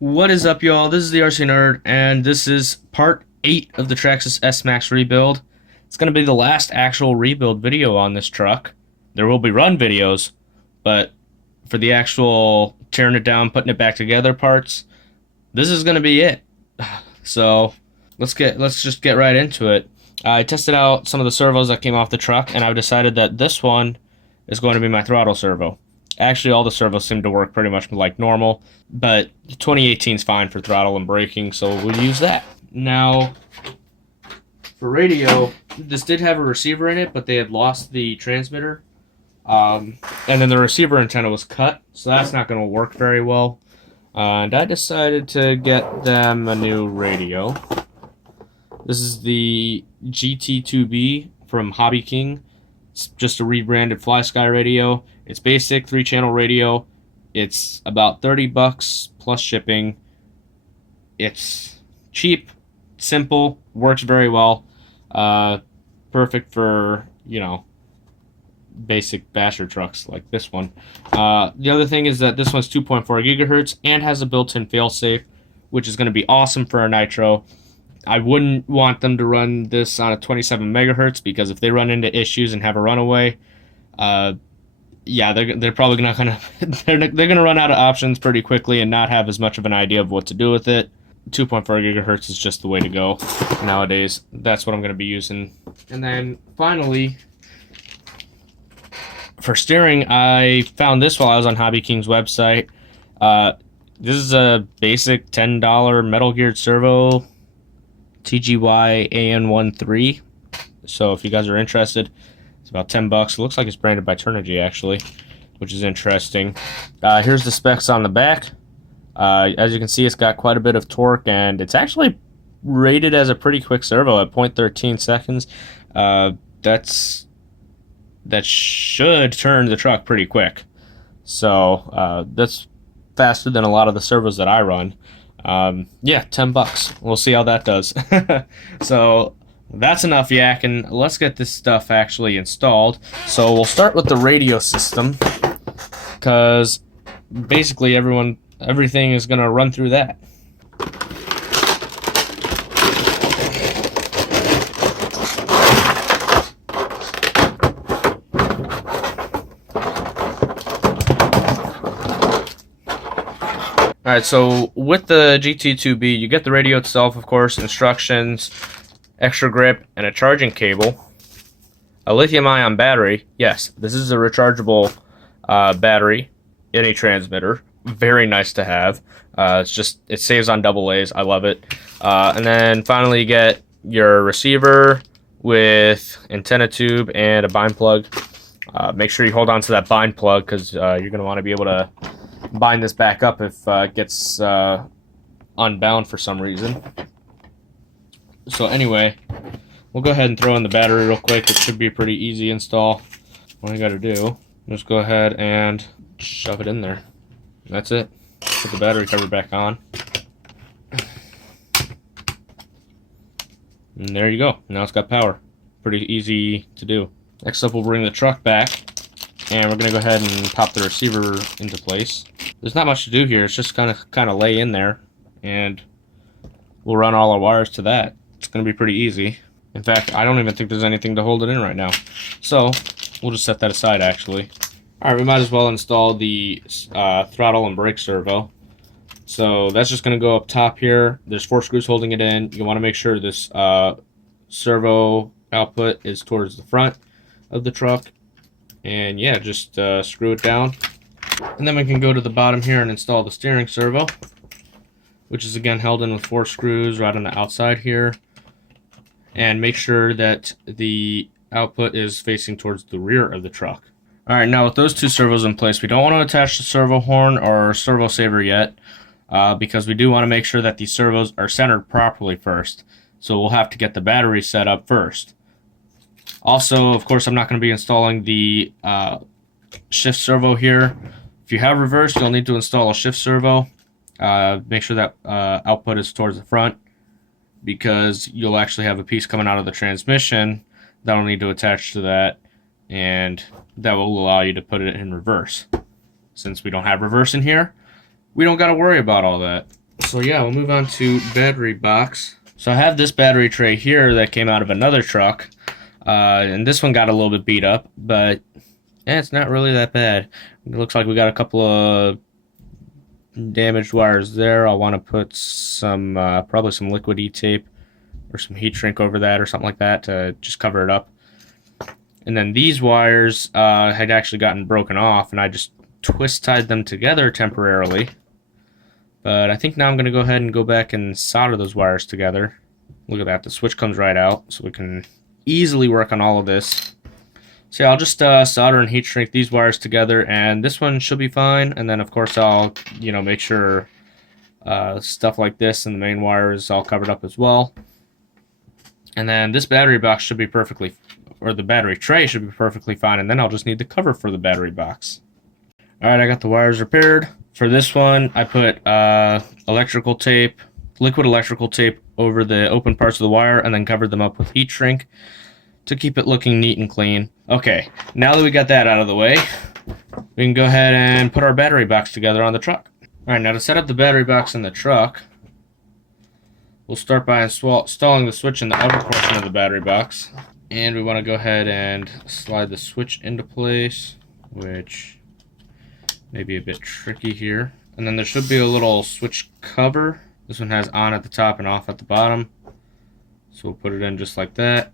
What is up, y'all? This is the RC Nerd, and this is part 8 of the Traxxas S-maxx rebuild. It's going to be the last actual rebuild video on this truck. There will be run videos, but for the actual tearing it down, putting it back together parts, this is going to be it. So let's just get right into it. I tested out some of the servos that came off the truck, and I've decided that this one is going to be my throttle servo. Actually, all the servos seem to work pretty much like normal, but 2018 is fine for throttle and braking, so we'll use that. Now, for radio, this did have a receiver in it, but they had lost the transmitter. And then the receiver antenna was cut, so that's not going to work very well. And I decided to get them a new radio. This is the GT2B from Hobby King. It's just a rebranded FlySky radio. It's basic 3-channel radio. It's about $30 plus shipping. It's cheap, simple, works very well. Perfect for, basic basher trucks like this one. The other thing is that this one's 2.4 gigahertz and has a built-in failsafe, which is going to be awesome for a nitro. I wouldn't want them to run this on a 27 megahertz because if they run into issues and have a runaway, they're probably not gonna they're gonna run out of options pretty quickly and not have as much of an idea of what to do with it. 2.4 gigahertz is just the way to go nowadays. That's what I'm gonna be using. And then finally, for steering, I found this while I was on Hobby King's website. This is a basic $10 metal geared servo, TGY AN13. So if you guys are interested, it's about $10. It looks like it's branded by Turnigy actually, which is interesting. Here's the specs on the back. As you can see, it's got quite a bit of torque, and it's actually rated as a pretty quick servo at 0.13 seconds. That should turn the truck pretty quick. So that's faster than a lot of the servos that I run. Yeah, $10. We'll see how that does. So that's enough yakking. Let's get this stuff actually installed. So we'll start with the radio system, because basically everything is going to run through that. Alright, so with the GT2B, you get the radio itself, of course, instructions, extra grip, and a charging cable. A lithium-ion battery. Yes, this is a rechargeable battery in a transmitter. Very nice to have. It saves on AA's. I love it. And then finally you get your receiver with antenna tube and a bind plug. Make sure you hold on to that bind plug, because you're going to want to be able to bind this back up if it gets unbound for some reason. So anyway, we'll go ahead and throw in the battery real quick. It should be a pretty easy install. All you got to do is just go ahead and shove it in there. That's it. Put the battery cover back on. And there you go. Now it's got power. Pretty easy to do. Next up, we'll bring the truck back, and we're gonna go ahead and pop the receiver into place. There's not much to do here. It's just kind of lay in there, and we'll run all our wires to that. It's gonna be pretty easy. In fact, I don't even think there's anything to hold it in right now. So we'll just set that aside actually. Alright, we might as well install the throttle and brake servo. So that's just going to go up top here. There's 4 screws holding it in. You want to make sure this servo output is towards the front of the truck. And yeah, just screw it down. And then we can go to the bottom here and install the steering servo, which is again held in with 4 screws right on the outside here. And make sure that the output is facing towards the rear of the truck. Alright, now with those 2 servos in place, we don't want to attach the servo horn or servo saver yet, because we do want to make sure that these servos are centered properly first. So we'll have to get the battery set up first. Also, of course, I'm not going to be installing the shift servo here. If you have reverse, you'll need to install a shift servo. Make sure that output is towards the front, because you'll actually have a piece coming out of the transmission that'll need to attach to that, and that will allow you to put it in reverse. Since we don't have reverse in here, we don't got to worry about all that. So yeah, we'll move on to battery box. So I have this battery tray here that came out of another truck, and this one got a little bit beat up, but it's not really that bad. It looks like we got a couple of damaged wires there. I'll want to put some, probably some liquid E-tape or some heat shrink over that or something like that to just cover it up. And then these wires had actually gotten broken off, and I just twist tied them together temporarily. But I think now I'm going to go ahead and go back and solder those wires together. Look at that, the switch comes right out, so we can easily work on all of this. So yeah, I'll just solder and heat shrink these wires together, and this one should be fine. And then of course I'll, make sure stuff like this and the main wire is all covered up as well. And then this battery box should be perfectly, or the battery tray should be perfectly fine, and then I'll just need the cover for the battery box. Alright, I got the wires repaired. For this one, I put electrical tape, liquid electrical tape over the open parts of the wire, and then covered them up with heat shrink to keep it looking neat and clean. Okay, now that we got that out of the way, we can go ahead and put our battery box together on the truck. Alright, now to set up the battery box in the truck, we'll start by installing the switch in the upper portion of the battery box. And we want to go ahead and slide the switch into place, which may be a bit tricky here. And then there should be a little switch cover. This one has on at the top and off at the bottom. So we'll put it in just like that,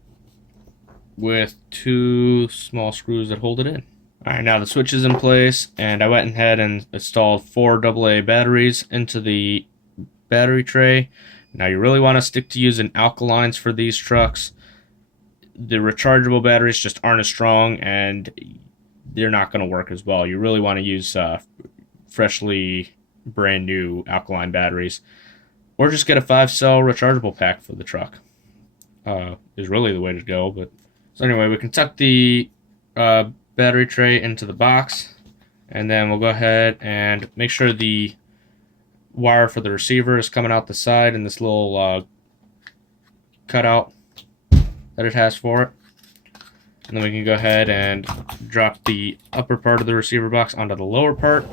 with 2 small screws that hold it in. Alright, now the switch is in place, and I went ahead and installed 4 AA batteries into the battery tray. Now you really want to stick to using alkalines for these trucks. The rechargeable batteries just aren't as strong, and they're not going to work as well. You really want to use freshly brand new alkaline batteries, or just get a 5-cell rechargeable pack for the truck. Is really the way to go. But so anyway, we can tuck the battery tray into the box, and then we'll go ahead and make sure the wire for the receiver is coming out the side in this little cutout that it has for it. And then we can go ahead and drop the upper part of the receiver box onto the lower part,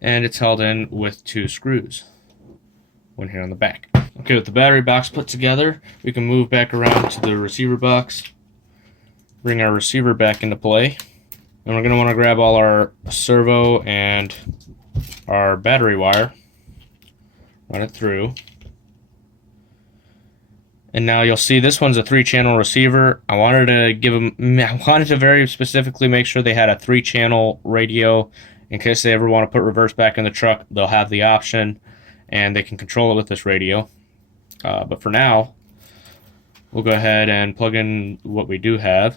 and it's held in with 2 screws, one here on the back. Okay, with the battery box put together, we can move back around to the receiver box, bring our receiver back into play, and we're going to want to grab all our servo and our battery wire, run it through. And now you'll see this one's a 3-channel receiver. I wanted to very specifically make sure they had a 3-channel radio in case they ever want to put reverse back in the truck. They'll have the option, and they can control it with this radio. But for now, we'll go ahead and plug in what we do have,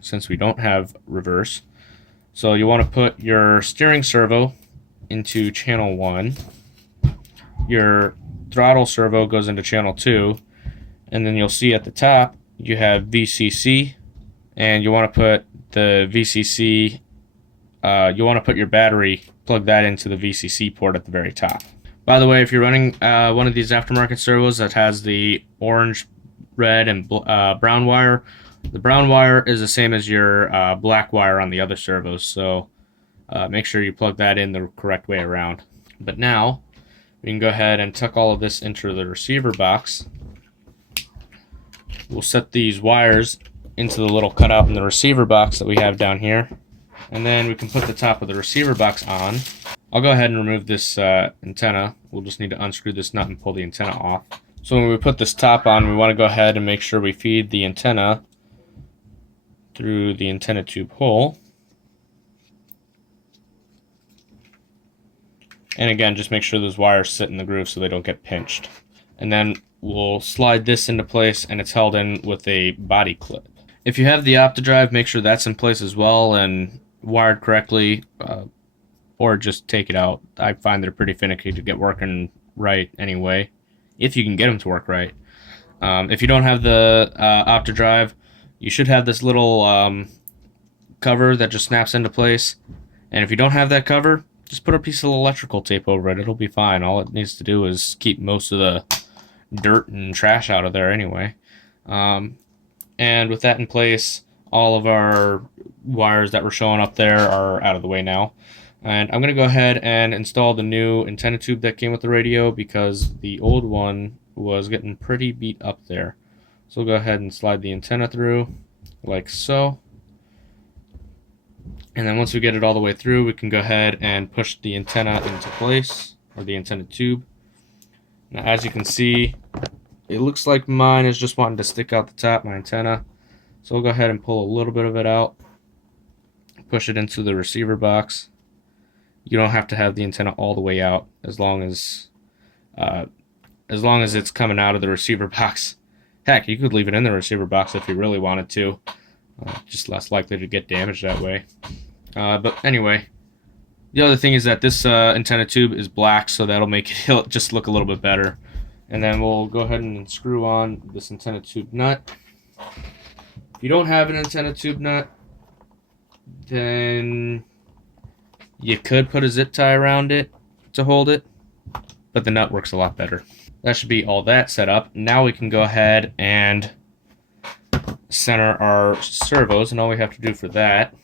since we don't have reverse. So you want to put your steering servo into channel 1. Your throttle servo goes into channel 2. And then you'll see at the top you have VCC, and you want to put the VCC, you want to put your battery, plug that into the VCC port at the very top. By the way, if you're running one of these aftermarket servos that has the orange, red, and brown wire, the brown wire is the same as your black wire on the other servos, so make sure you plug that in the correct way around. But now we can go ahead and tuck all of this into the receiver box. We'll set these wires into the little cutout in the receiver box that we have down here, and then we can put the top of the receiver box on. I'll go ahead and remove this antenna. We'll just need to unscrew this nut and pull the antenna off. So when we put this top on, we want to go ahead and make sure we feed the antenna through the antenna tube hole. And again, just make sure those wires sit in the groove so they don't get pinched. And then we'll slide this into place, and it's held in with a body clip. If you have the OptiDrive, make sure that's in place as well and wired correctly, or just take it out. I find they're pretty finicky to get working right anyway, if you can get them to work right. If you don't have the OptiDrive, you should have this little cover that just snaps into place. And if you don't have that cover, just put a piece of electrical tape over it. It'll be fine. All it needs to do is keep most of the dirt and trash out of there anyway. And with that in place, all of our wires that were showing up there are out of the way now. And I'm going to go ahead and install the new antenna tube that came with the radio because the old one was getting pretty beat up there. So we'll go ahead and slide the antenna through like so. And then once we get it all the way through, we can go ahead and push the antenna into place, or the antenna tube. Now as you can see, it looks like mine is just wanting to stick out the top, my antenna. So we'll go ahead and pull a little bit of it out, push it into the receiver box. You don't have to have the antenna all the way out as long as it's coming out of the receiver box. Heck, you could leave it in the receiver box if you really wanted to. Just less likely to get damaged that way. But anyway, the other thing is that this antenna tube is black, so that'll make it just look a little bit better. And then we'll go ahead and screw on this antenna tube nut. If you don't have an antenna tube nut, then you could put a zip tie around it to hold it, but the nut works a lot better. That should be all that set up. Now we can go ahead and center our servos, and all we have to do for that,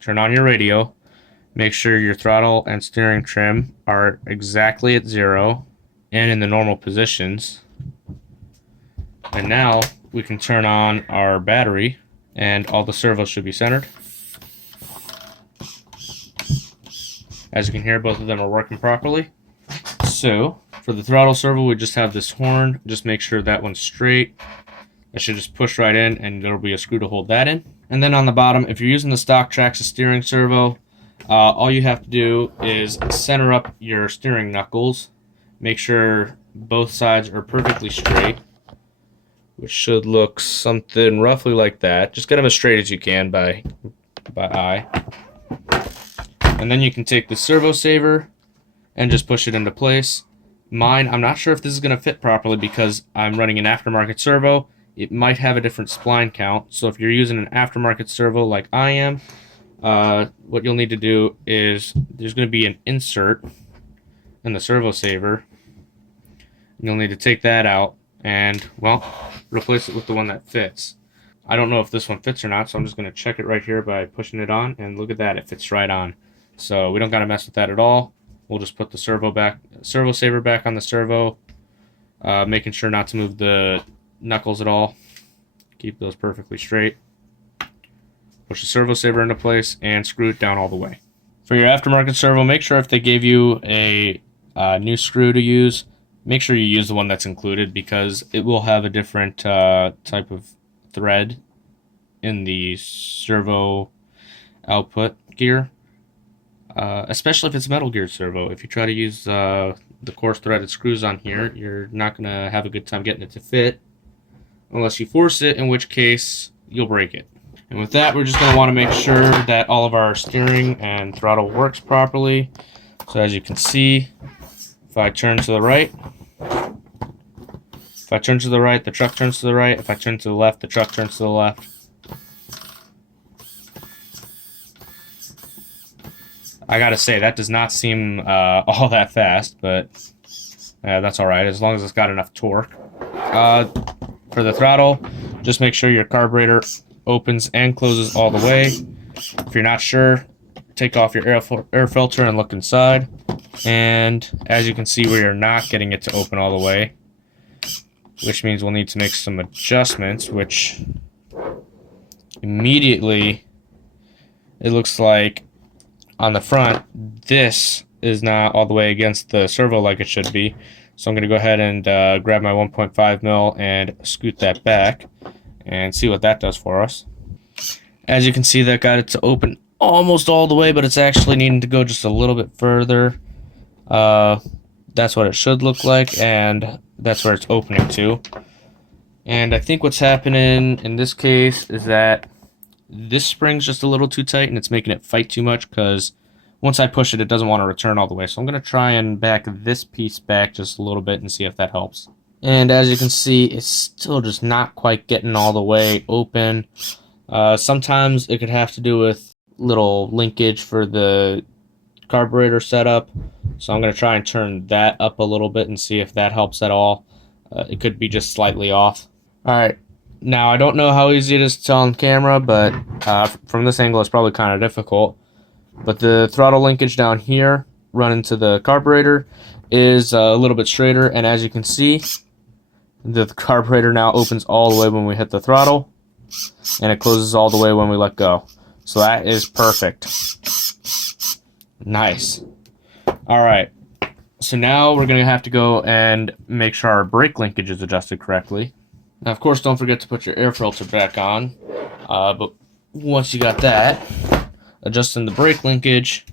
turn on your radio, make sure your throttle and steering trim are exactly at 0 and in the normal positions. And now we can turn on our battery, and all the servos should be centered. As you can hear, both of them are working properly. So for the throttle servo, we just have this horn. Just make sure that one's straight. That should just push right in, and there'll be a screw to hold that in. And then on the bottom, if you're using the stock Traxxas steering servo, all you have to do is center up your steering knuckles. Make sure both sides are perfectly straight, which should look something roughly like that. Just get them as straight as you can by eye. And then you can take the servo saver and just push it into place. Mine, I'm not sure if this is going to fit properly because I'm running an aftermarket servo. It might have a different spline count. So if you're using an aftermarket servo like I am, what you'll need to do is there's going to be an insert in the servo saver. You'll need to take that out and, well, replace it with the one that fits. I don't know if this one fits or not, so I'm just going to check it right here by pushing it on, and look at that, it fits right on. So we don't got to mess with that at all. We'll just put the servo saver back on the servo, making sure not to move the knuckles at all. Keep those perfectly straight. Push the servo saver into place and screw it down all the way. For your aftermarket servo, make sure if they gave you a new screw to use, make sure you use the one that's included because it will have a different type of thread in the servo output gear. Especially if it's metal geared servo. If you try to use the coarse threaded screws on here, you're not going to have a good time getting it to fit unless you force it, in which case you'll break it. And with that, we're just going to want to make sure that all of our steering and throttle works properly. So as you can see, if I turn to the right, the truck turns to the right. If I turn to the left, the truck turns to the left. I gotta say, that does not seem all that fast, but that's alright, as long as it's got enough torque. For the throttle, just make sure your carburetor opens and closes all the way. If you're not sure, take off your air filter and look inside. And as you can see, we are not getting it to open all the way, which means we'll need to make some adjustments, which immediately it looks like on the front, this is not all the way against the servo like it should be. So I'm going to go ahead and grab my 1.5 mil and scoot that back and see what that does for us. As you can see, that got it to open almost all the way, but it's actually needing to go just a little bit further. That's what it should look like, and that's where it's opening to. And I think what's happening in this case is that this spring's just a little too tight and it's making it fight too much, because once I push it, it doesn't want to return all the way. So I'm going to try and back this piece back just a little bit and see if that helps. And as you can see, it's still just not quite getting all the way open. Sometimes it could have to do with little linkage for the carburetor setup. So I'm going to try and turn that up a little bit and see if that helps at all. It could be just slightly off. Alright, now I don't know how easy it is to tell on camera, but from this angle it's probably kind of difficult. But the throttle linkage down here, running to the carburetor, is a little bit straighter, and as you can see, the carburetor now opens all the way when we hit the throttle, and it closes all the way when we let go. So that is perfect. Nice. Alright, so now we're going to have to go and make sure our brake linkage is adjusted correctly. Now, of course, don't forget to put your air filter back on, but once you got that, adjusting the brake linkage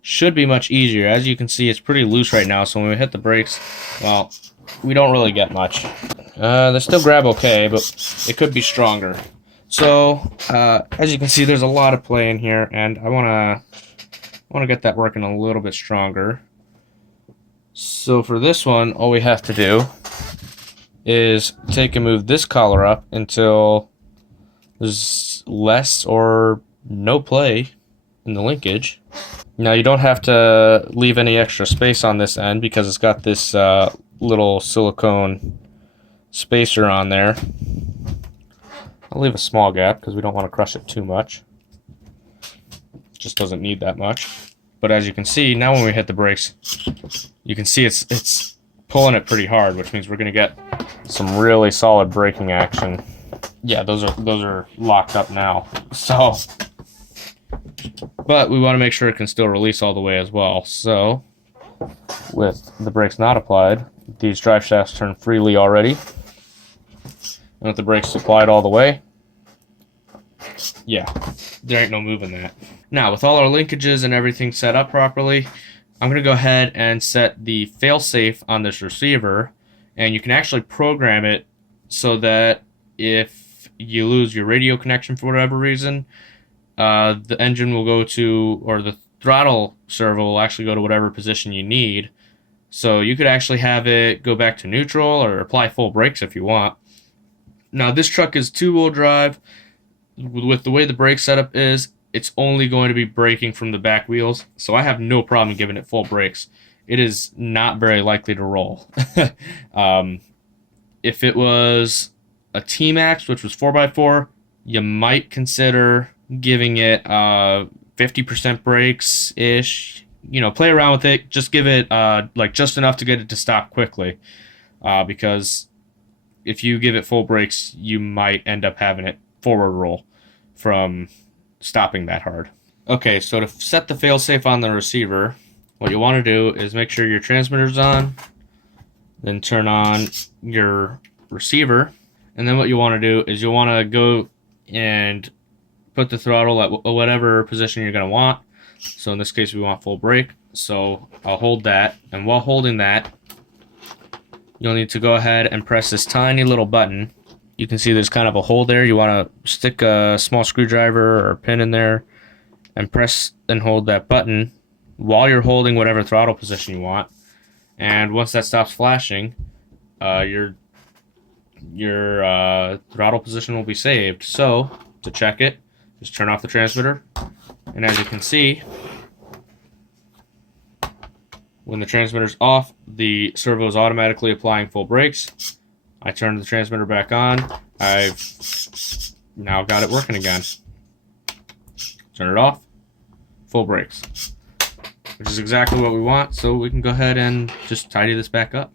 should be much easier. As you can see, it's pretty loose right now, so when we hit the brakes, well, we don't really get much. They still grab okay, but it could be stronger. So, as you can see, there's a lot of play in here, and I want to get that working a little bit stronger. So for this one, all we have to do is take and move this collar up until there's less or no play in the linkage. Now you don't have to leave any extra space on this end because it's got this little silicone spacer on there. I'll leave a small gap because we don't want to crush it too much. It just doesn't need that much. But as you can see, now when we hit the brakes, you can see it's pulling it pretty hard, which means we're going to get some really solid braking action. Yeah, those are locked up now. So, but we want to make sure it can still release all the way as well. So, with the brakes not applied, these drive shafts turn freely already. And with the brakes applied all the way, yeah, there ain't no moving that. Now, with all our linkages and everything set up properly, I'm going to go ahead and set the failsafe on this receiver, and you can actually program it so that if you lose your radio connection for whatever reason, the engine will go to, or the throttle servo will actually go to whatever position you need. So you could actually have it go back to neutral or apply full brakes if you want. Now, this truck is two-wheel drive. With the way the brake setup is, it's only going to be braking from the back wheels, so I have no problem giving it full brakes. It is not very likely to roll. If it was a T-Max, which was 4x4, you might consider giving it 50% brakes-ish. You know, play around with it. Just give it like just enough to get it to stop quickly, because if you give it full brakes, you might end up having it forward roll from stopping that hard. Okay, so to set the failsafe on the receiver, what you want to do is make sure your transmitter's on, then turn on your receiver, and then what you want to do is you want to go and put the throttle at whatever position you're going to want. So in this case, we want full brake, so I'll hold that, and while holding that, you'll need to go ahead and press this tiny little button. You can see there's kind of a hole there. You want to stick a small screwdriver or a pin in there and press and hold that button while you're holding whatever throttle position you want. And once that stops flashing, your throttle position will be saved. So to check it, just turn off the transmitter. And as you can see, when the transmitter's off, the servo is automatically applying full brakes. I turned the transmitter back on. I've now got it working again. Turn it off. Full brakes. Which is exactly what we want, so we can go ahead and just tidy this back up.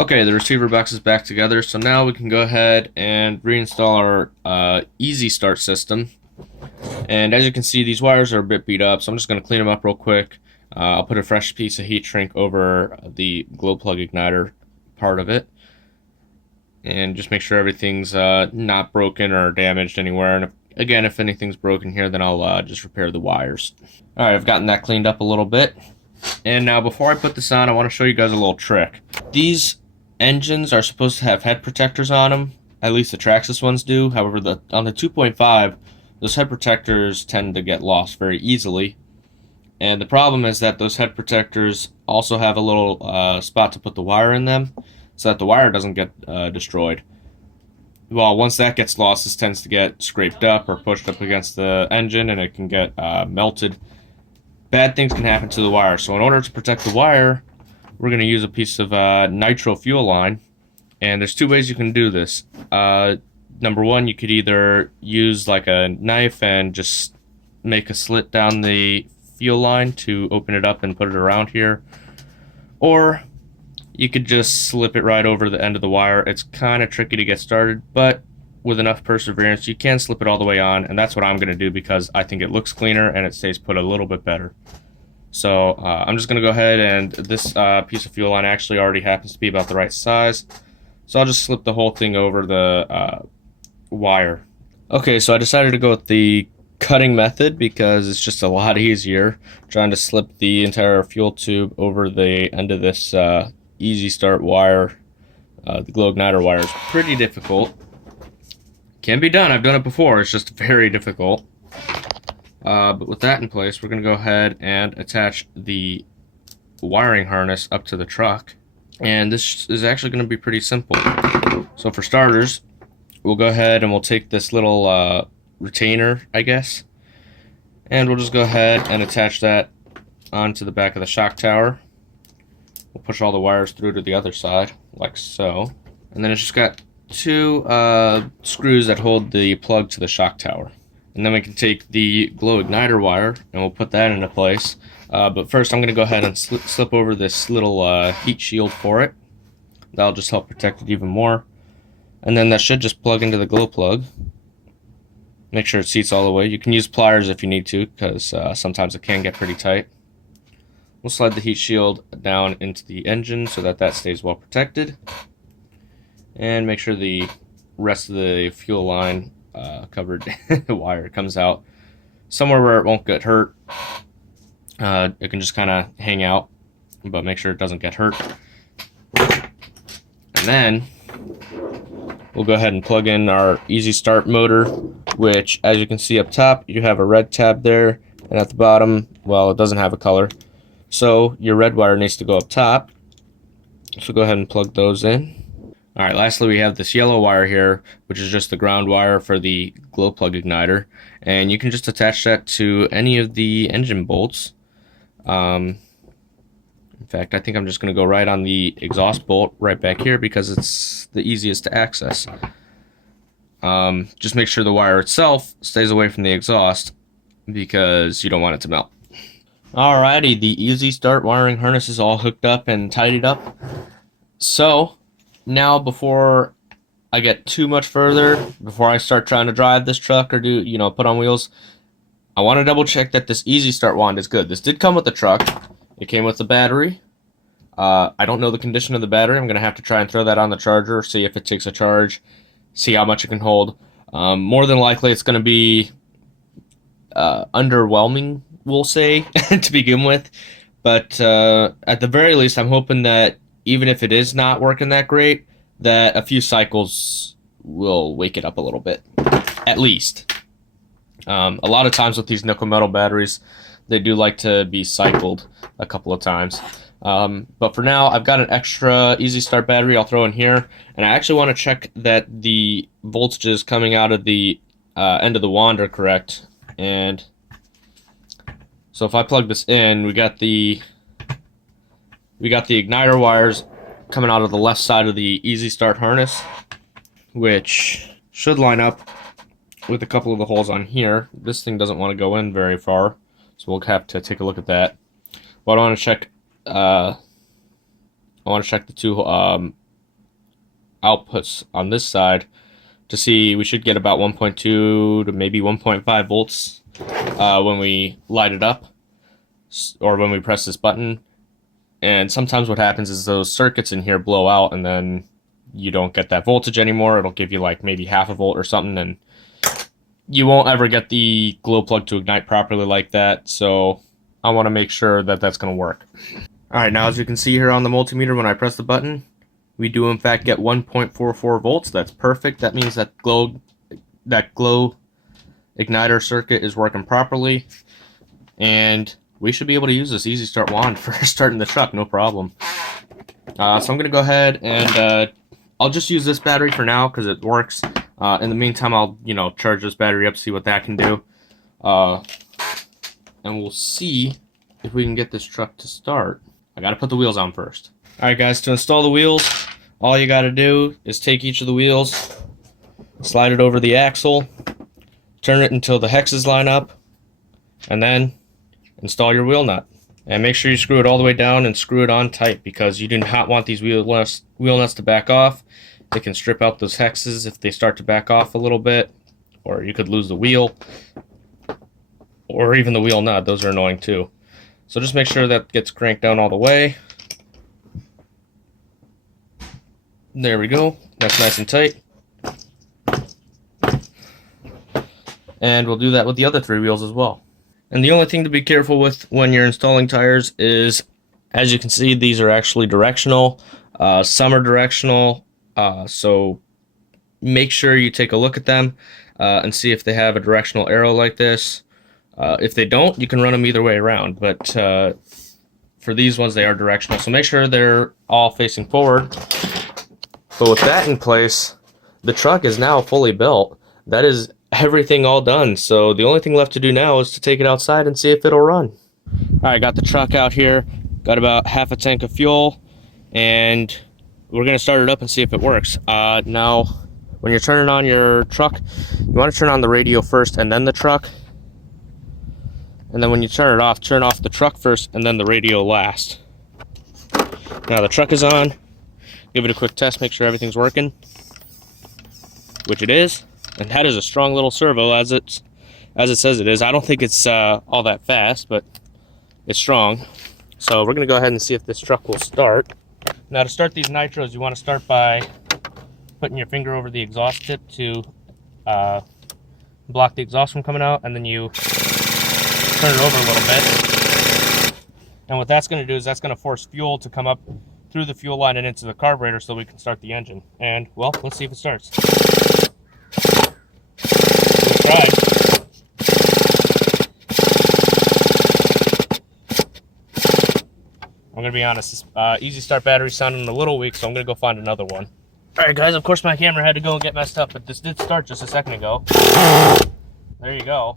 Okay, the receiver box is back together, so now we can go ahead and reinstall our Easy Start system. And as you can see, these wires are a bit beat up, so I'm just going to clean them up real quick. I'll put a fresh piece of heat shrink over the glow plug igniter part of it. And just make sure everything's not broken or damaged anywhere. And again, if anything's broken here, then I'll just repair the wires. Alright, I've gotten that cleaned up a little bit. And now before I put this on, I want to show you guys a little trick. These engines are supposed to have head protectors on them. At least the Traxxas ones do. However, on the 2.5, those head protectors tend to get lost very easily. And the problem is that those head protectors also have a little spot to put the wire in them, so that the wire doesn't get destroyed. Well, once that gets lost, this tends to get scraped up or pushed up against the engine, and it can get melted. Bad things can happen to the wire. So in order to protect the wire, we're going to use a piece of nitro fuel line. And there's two ways you can do this. Number one, you could either use like a knife and just make a slit down the fuel line to open it up and put it around here, or you could just slip it right over the end of the wire. It's kind of tricky to get started, but with enough perseverance you can slip it all the way on, and that's what I'm going to do because I think it looks cleaner and it stays put a little bit better. So I'm just going to go ahead, and this piece of fuel line actually already happens to be about the right size, so I'll just slip the whole thing over the wire. Okay, so I decided to go with the cutting method because it's just a lot easier. Trying to slip the entire fuel tube over the end of this easy start wire, the glow igniter wire, is pretty difficult. Can be done, I've done it before, it's just very difficult. But with that in place, we're going to go ahead and attach the wiring harness up to the truck. And this is actually going to be pretty simple. So for starters, we'll go ahead and we'll take this little retainer, I guess, and we'll just go ahead and attach that onto the back of the shock tower. We'll push all the wires through to the other side, like so. And then it's just got two screws that hold the plug to the shock tower. And then we can take the glow igniter wire and we'll put that into place. But first I'm going to go ahead and slip over this little heat shield for it. That'll just help protect it even more. And then that should just plug into the glow plug. Make sure it seats all the way. You can use pliers if you need to, because sometimes it can get pretty tight. We'll slide the heat shield down into the engine so that that stays well protected. And make sure the rest of the fuel line covered wire comes out somewhere where it won't get hurt. It can just kind of hang out, but make sure it doesn't get hurt. And then we'll go ahead and plug in our easy start motor, which, as you can see up top, you have a red tab there, and at the bottom, well, it doesn't have a color, so your red wire needs to go up top. So go ahead and plug those in. Alright, lastly we have this yellow wire here, which is just the ground wire for the glow plug igniter, and you can just attach that to any of the engine bolts. In fact, I think I'm just going to go right on the exhaust bolt right back here because it's the easiest to access. Just make sure the wire itself stays away from the exhaust because you don't want it to melt. Alrighty, the easy start wiring harness is all hooked up and tidied up. So now, before I get too much further, before I start trying to drive this truck or do, put on wheels, I want to double check that this easy start wand is good. This did come with the truck. It came with the battery. I don't know the condition of the battery. I'm going to have to try and throw that on the charger, see if it takes a charge, see how much it can hold. More than likely, it's going to be underwhelming, we'll say, to begin with. But at the very least, I'm hoping that even if it is not working that great, that a few cycles will wake it up a little bit, at least. A lot of times with these nickel metal batteries, they do like to be cycled a couple of times. But for now, I've got an extra easy start battery I'll throw in here, and I actually want to check that the voltages coming out of the end of the wand are correct. And so if I plug this in, we got the igniter wires coming out of the left side of the easy start harness, which should line up with a couple of the holes on here. This thing doesn't want to go in very far, so we'll have to take a look at that. But I want to check the two outputs on this side to see. We should get about 1.2 to maybe 1.5 volts when we light it up, or when we press this button. And sometimes what happens is those circuits in here blow out, and then you don't get that voltage anymore. It'll give you like maybe half a volt or something, and you won't ever get the glow plug to ignite properly like that. So I want to make sure that that's going to work. Alright, now as you can see here on the multimeter, when I press the button, we do in fact get 1.44 volts. That's perfect. That means that glow igniter circuit is working properly, and we should be able to use this easy start wand for starting the truck, no problem. So I'm going to go ahead and I'll just use this battery for now because it works. In the meantime, I'll charge this battery up, see what that can do, and we'll see if we can get this truck to start. I got to put the wheels on first. Alright guys, to install the wheels, all you got to do is take each of the wheels, slide it over the axle, turn it until the hexes line up, and then install your wheel nut. And make sure you screw it all the way down and screw it on tight, because you do not want these wheel nuts to back off. They can strip out those hexes if they start to back off a little bit, or you could lose the wheel, or even the wheel nut. Those are annoying too. So just make sure that gets cranked down all the way. There we go. That's nice and tight. And we'll do that with the other 3 wheels as well. And the only thing to be careful with when you're installing tires is, as you can see, these are actually directional. Some are directional, so make sure you take a look at them and see if they have a directional arrow like this. If they don't, you can run them either way around, but for these ones, they are directional, so make sure they're all facing forward. But with that in place, the truck is now fully built. That is everything all done, so the only thing left to do now is to take it outside and see if it'll run. Alright, got the truck out here, got about half a tank of fuel, and we're going to start it up and see if it works. Now, when you're turning on your truck, you want to turn on the radio first and then the truck. And then when you turn off the truck first and then the radio last. Now the truck is on. Give it a quick test, make sure everything's working, which it is. And that is a strong little servo, as it says it is. I don't think it's all that fast, but it's strong. So we're going to go ahead and see if this truck will start. Now to start these nitros, you want to start by putting your finger over the exhaust tip to block the exhaust from coming out, and then you turn it over a little bit. And what that's going to do is that's going to force fuel to come up through the fuel line and into the carburetor so we can start the engine. And, well, let's see if it starts. Let's try. I'm going to be honest, this Easy Start battery sounding a little weak, so I'm going to go find another one. Alright guys, of course my camera had to go and get messed up, but this did start just a second ago. There you go.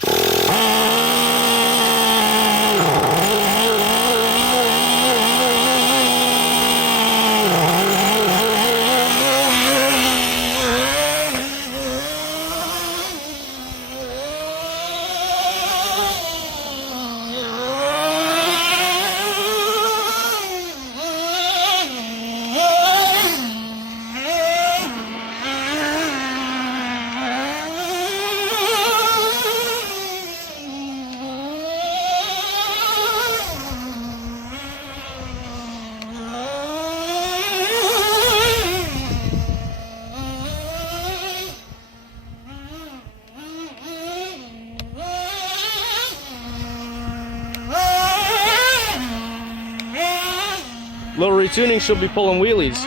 Little retuning, she'll be pulling wheelies.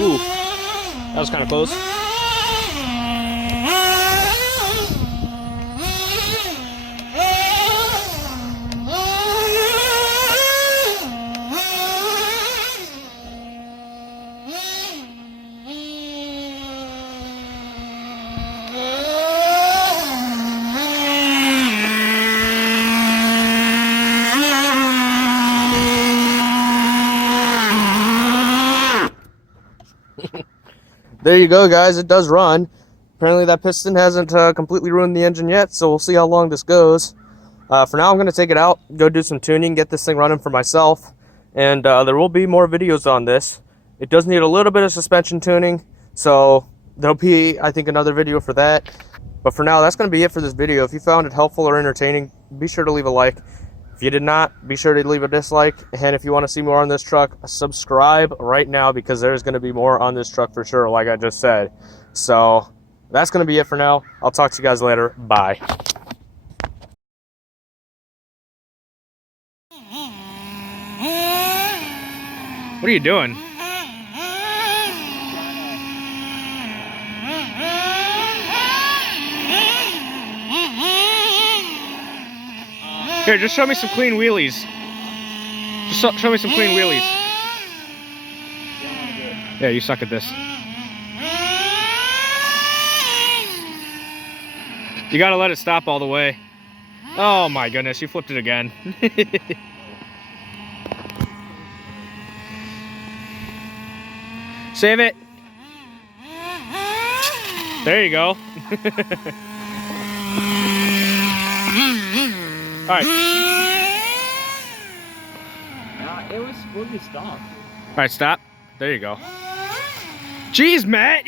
Ooh, that was kind of close. There you go, guys. It does run. Apparently that piston hasn't completely ruined the engine yet, so we'll see how long this goes. For now, I'm going to take it out, go do some tuning, get this thing running for myself, and there will be more videos on this. It does need a little bit of suspension tuning, so there'll be, I think, another video for that. But for now, that's going to be it for this video. If you found it helpful or entertaining, be sure to leave a like. If you did not, be sure to leave a dislike. And if you want to see more on this truck, subscribe right now, because there's going to be more on this truck for sure, like I just said. So that's going to be it for now. I'll talk to you guys later. Bye. What are you doing? Here, just show me some clean wheelies. Just show me some clean wheelies. Yeah, you suck at this. You gotta let it stop all the way. Oh my goodness, you flipped it again. Save it. There you go. Alright. It was supposed to stop. Alright, stop. There you go. Jeez, Matt!